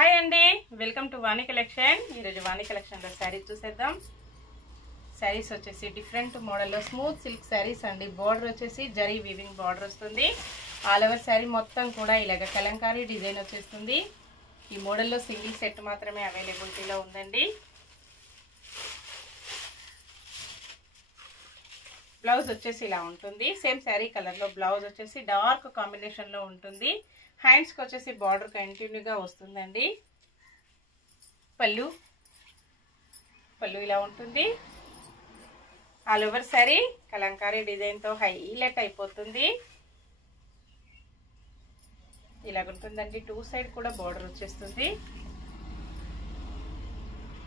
Hi అండి, welcome to Vani collection. ఈరోజు వాణి కలెక్షన్లో శారీస్ చూసేద్దాం. శారీస్ వచ్చేసి డిఫరెంట్ మోడల్లో స్మూత్ సిల్క్ శారీస్ అండి. బార్డర్ వచ్చేసి జరీ వీవింగ్ బార్డర్ వస్తుంది. ఆల్ ఓవర్ శారీ మొత్తం కూడా ఇలాగ కలంకారీ డిజైన్ వచ్చేస్తుంది. ఈ మోడల్లో సింగిల్ సెట్ మాత్రమే అవైలబిలిటీలో ఉందండి. బ్లౌజ్ వచ్చేసి ఇలా ఉంటుంది. సేమ్ శారీ కలర్లో బ్లౌజ్ వచ్చేసి డార్క్ కాంబినేషన్లో ఉంటుంది. హ్యాండ్స్కి వచ్చేసి బార్డర్ కంటిన్యూగా వస్తుందండి. పళ్ళు ఇలా ఉంటుంది. ఆల్ ఓవర్ శారీ కలంకారీ డిజైన్తో హైలైట్ అయిపోతుంది. ఇలాగుంటుందండి. టూ సైడ్ కూడా బార్డర్ వచ్చేస్తుంది.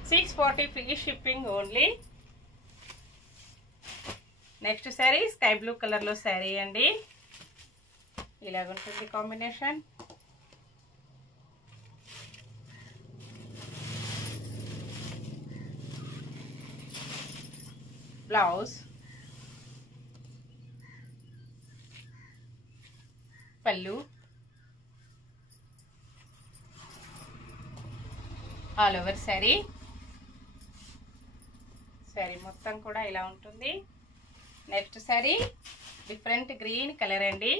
640 free shipping only. Next sari sky blue కలర్లో శారీ అండి. ఇలాగుంటుంది కాంబినేషన్. బ్లౌజ్, పళ్ళు, ఆల్ ఓవర్ శారీ మొత్తం కూడా ఇలా ఉంటుంది. Next sari different green colour అండి.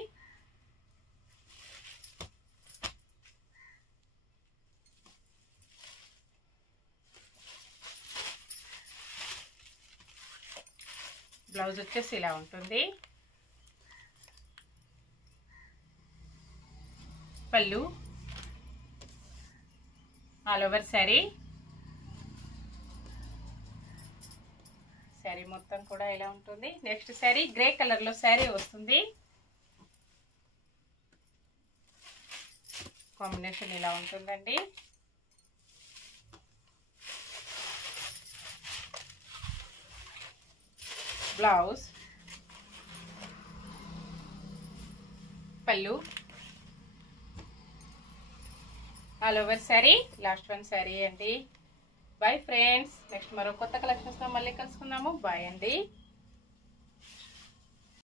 బ్లౌజ్ వచ్చేసి ఇలా ఉంటుంది. పళ్ళు, ఆల్ ఓవర్ శారీ మొత్తం కూడా ఇలా ఉంటుంది. నెక్స్ట్ శారీ గ్రే కలర్ లో శారీ వస్తుంది. కాంబినేషన్ ఇలా ఉంటుందండి. బ్లౌజ్, పళ్ళు, all over sari last one sari అండి. బాయ్ ఫ్రెండ్స్, నెక్స్ట్ మరో కొత్త కలెక్షన్స్ తో మళ్ళీ కలుసుకుందాము. బాయ్ అండి.